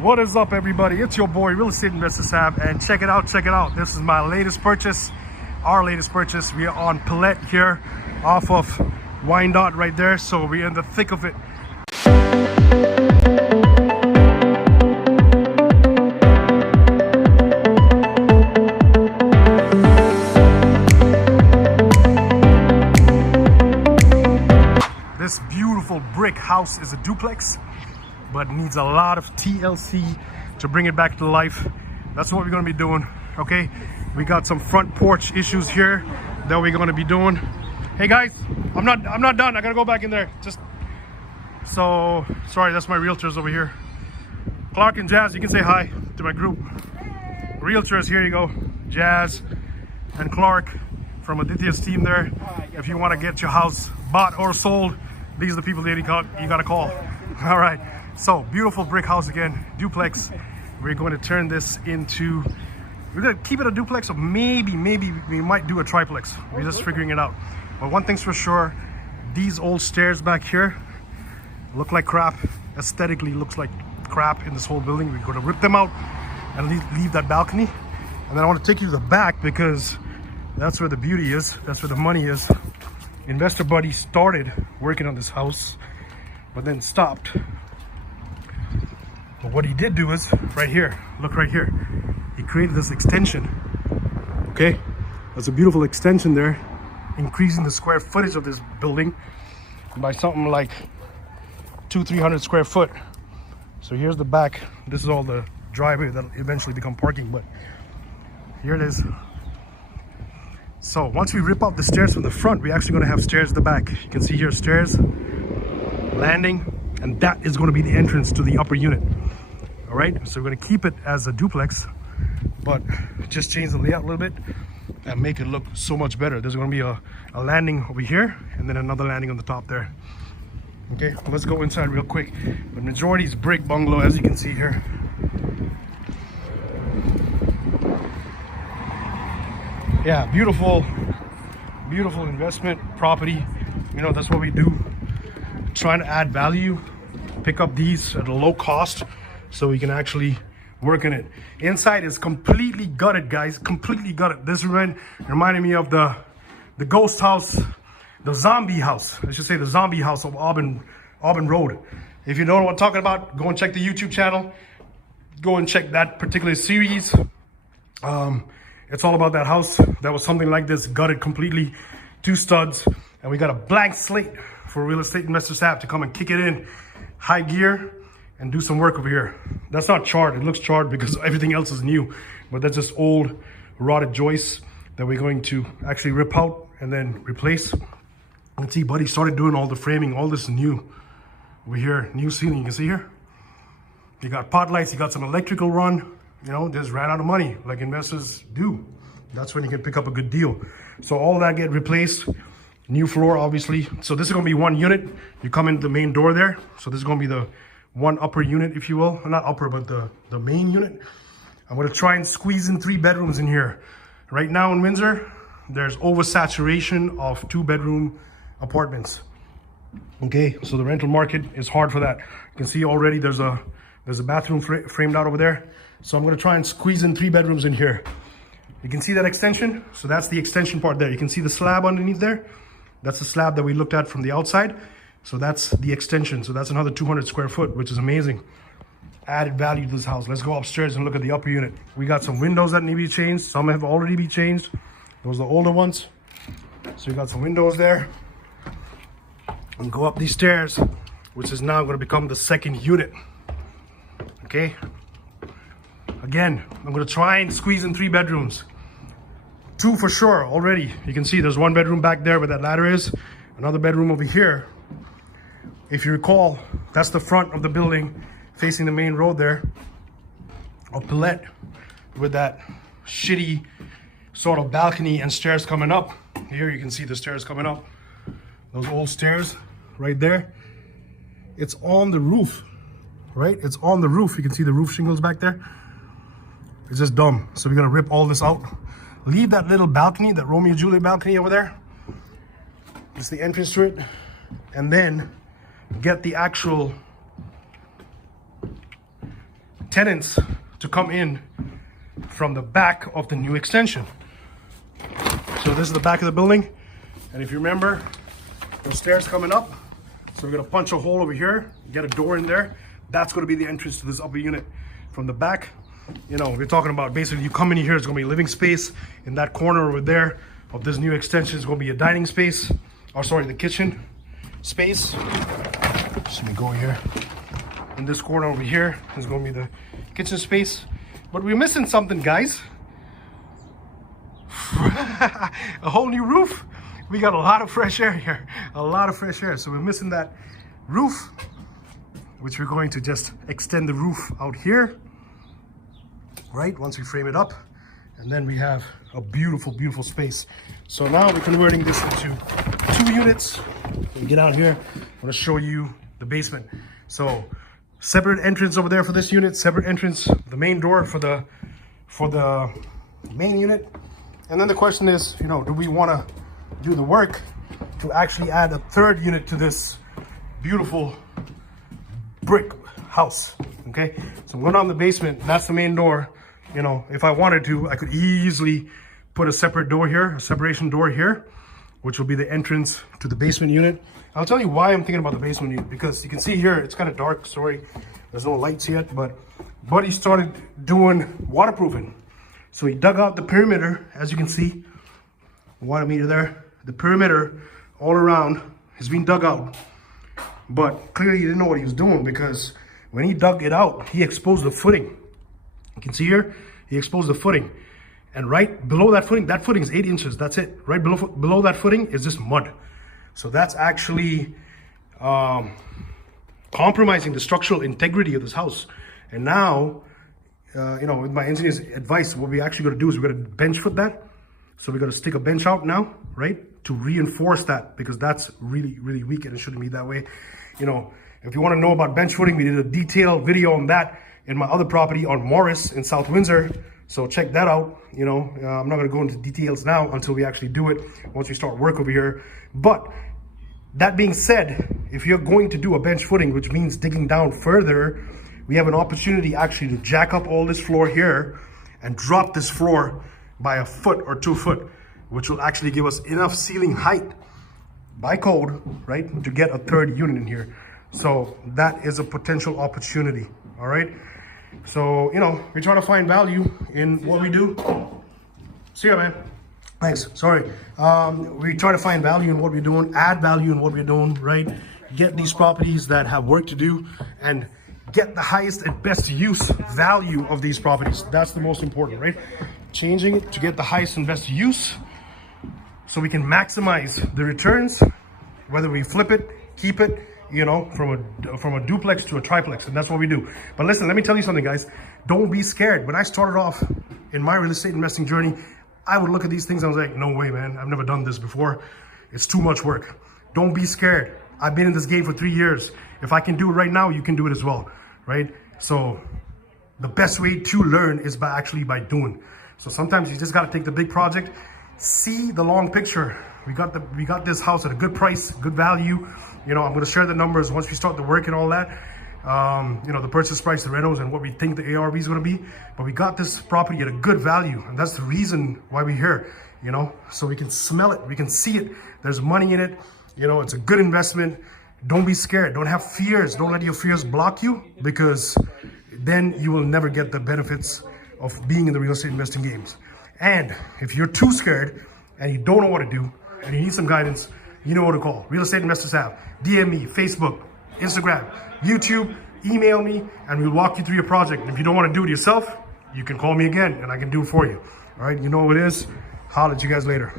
What is up, everybody? It's your boy Real Estate Investor Sab, and check it out. This is my latest purchase, our latest purchase. We are on Palette here off of Wyandotte right there, so we're in the thick of it. This beautiful brick house is a duplex, but needs a lot of TLC to bring it back to life. That's what we're gonna be doing, okay? We got some front porch issues here that we're gonna be doing. Hey guys, I'm not done. I gotta go back in there. So sorry, that's my realtors over here. Clark and Jazz, you can say hi to my group. Realtors, here you go. Jazz and Clark from Aditya's team there. If you want to get your house bought or sold, these are the people that you gotta call. All right, so beautiful brick house again, duplex. We're going to turn this into, we're gonna keep it a duplex, or maybe we might do a triplex. We're just figuring it out. But one thing's for sure, these old stairs back here look like crap. Aesthetically looks like crap in this whole building. We're gonna rip them out and leave that balcony. And then I want to take you to the back because that's where the beauty is. That's where the money is. Investor buddy started working on this house, but then stopped. But what he did do is, right here, look right here. He created this extension, okay? That's a beautiful extension there, increasing the square footage of this building by something like 200-300 square foot. So here's the back. This is all the driveway that'll eventually become parking, but here it is. So once we rip out the stairs from the front, we're actually gonna have stairs at the back. You can see here stairs, landing, and that is gonna be the entrance to the upper unit. All right, so we're gonna keep it as a duplex, but just change the layout a little bit and make it look so much better. There's gonna be a landing over here and then another landing on the top there. Okay, well, let's go inside real quick. The majority is brick bungalow, as you can see here. Yeah, beautiful investment property. You know, that's what we do. Trying to add value, pick up these at a low cost so we can actually work in it. Inside is completely gutted, guys, completely gutted. This reminded me of the ghost house, the zombie house. I should say the zombie house of Auburn Road. If you don't know what I'm talking about, go and check the YouTube channel. Go and check that particular series. It's all about that house that was something like this, gutted completely, 2 studs, and we got a blank slate for Real Estate Investor Sab to come and kick it in high gear and do some work over here. That's not charred. It looks charred because everything else is new, but that's just old rotted joists that we're going to actually rip out and then replace. And see, buddy started doing all the framing. All this is new over here. New ceiling, you can see here. You got pot lights, you got some electrical run. You know, just ran out of money like investors do. That's when you can pick up a good deal. So all that get replaced. New floor, obviously. So this is gonna be one unit. You come in the main door there. So this is gonna be the one upper unit, if you will. Not upper, but the main unit. I'm gonna try and squeeze in 3 bedrooms in here. Right now in Windsor, there's oversaturation of 2-bedroom apartments. Okay, so the rental market is hard for that. You can see already there's a bathroom framed out over there. So I'm gonna try and squeeze in 3 bedrooms in here. You can see that extension. So that's the extension part there. You can see the slab underneath there. That's the slab that we looked at from the outside. So that's the extension. So that's another 200 square foot, which is amazing. Added value to this house. Let's go upstairs and look at the upper unit. We got some windows that need to be changed. Some have already been changed. Those are the older ones. So we got some windows there. And go up these stairs, which is now gonna become the second unit. Okay. Again, I'm gonna try and squeeze in 3 bedrooms. 2 for sure already. You can see there's 1 bedroom back there where that ladder is. Another bedroom over here. If you recall, that's the front of the building facing the main road there. A Palette with that shitty sort of balcony and stairs coming up. Here you can see the stairs coming up. Those old stairs right there. It's on the roof, right? It's on the roof. You can see the roof shingles back there. It's just dumb. So we're gonna rip all this out. Leave that little balcony, that Romeo and Juliet balcony over there. It's the entrance to it. And then get the actual tenants to come in from the back of the new extension. So this is the back of the building, and if you remember, there's stairs coming up, so we're gonna punch a hole over here, get a door in there. That's gonna be the entrance to this upper unit from the back. You know, we're talking about basically you come in here, it's gonna be a living space. In that corner over there of this new extension is gonna be a dining space, or sorry, the kitchen space. Just let me go here. In this corner over here is gonna be the kitchen space. But we're missing something, guys. A whole new roof. We got a lot of fresh air here, a lot of fresh air. So we're missing that roof, which we're going to just extend the roof out here, right? Once we frame it up, and then we have a beautiful, beautiful space. So now we're converting this into 2 units. We get out here, I'm gonna show you the basement. So separate entrance over there for this unit, separate entrance, the main door for the main unit. And then the question is, you know, do we want to do the work to actually add a 3rd unit to this beautiful brick house? Okay, so I'm going down the basement. That's the main door. You know, if I wanted to, I could easily put a separate door here, a separation door here, which will be the entrance to the basement unit. I'll tell you why I'm thinking about the basement unit, because you can see here, it's kind of dark, sorry, there's no lights yet, but Buddy started doing waterproofing. So he dug out the perimeter, as you can see, 1 meter there. The perimeter all around has been dug out. But clearly he didn't know what he was doing, because when he dug it out, he exposed the footing. You can see here, he exposed the footing. And right below that footing is 8 inches, that's it. Right below that footing is just mud. So that's actually compromising the structural integrity of this house. And now, you know, with my engineer's advice, what we actually got to do is we're going to bench foot that. So we got to stick a bench out now, right, to reinforce that, because that's really, really weak and it shouldn't be that way. You know, if you want to know about bench footing, we did a detailed video on that in my other property on Morris in South Windsor. So check that out. You know, I'm not going to go into details now until we actually do it, once we start work over here. But that being said, if you're going to do a bench footing, which means digging down further, we have an opportunity actually to jack up all this floor here and drop this floor by 1 foot or 2 foot, which will actually give us enough ceiling height by code, right, to get a 3rd unit in here. So that is a potential opportunity, all right? So, you know, we try to find value in what we do. See ya, man. Thanks, sorry. We try to find value in what we're doing, add value in what we're doing, right? Get these properties that have work to do and get the highest and best use value of these properties. That's the most important, right? Changing it to get the highest and best use so we can maximize the returns, whether we flip it, keep it, you know, from a duplex to a triplex, and that's what we do. But listen, let me tell you something, guys. Don't be scared. When I started off in my real estate investing journey, I would look at these things and I was like, no way, man, I've never done this before. It's too much work. Don't be scared. I've been in this game for 3 years. If I can do it right now, you can do it as well, right? So the best way to learn is by doing. So sometimes you just got to take the big project, see the long picture. We got this house at a good price, good value. You know, I'm going to share the numbers once we start the work and all that. You know, the purchase price, the rentals, and what we think the ARV is going to be. But we got this property at a good value, and that's the reason why we're here, you know, so we can smell it, we can see it. There's money in it. You know, it's a good investment. Don't be scared. Don't have fears. Don't let your fears block you, because then you will never get the benefits of being in the real estate investing games. And if you're too scared and you don't know what to do and you need some guidance, you know what to call. Real estate investors have. DM me, Facebook, Instagram, YouTube, email me, and we'll walk you through your project. And if you don't want to do it yourself, you can call me again and I can do it for you. All right, you know what it is. Holler at you guys later.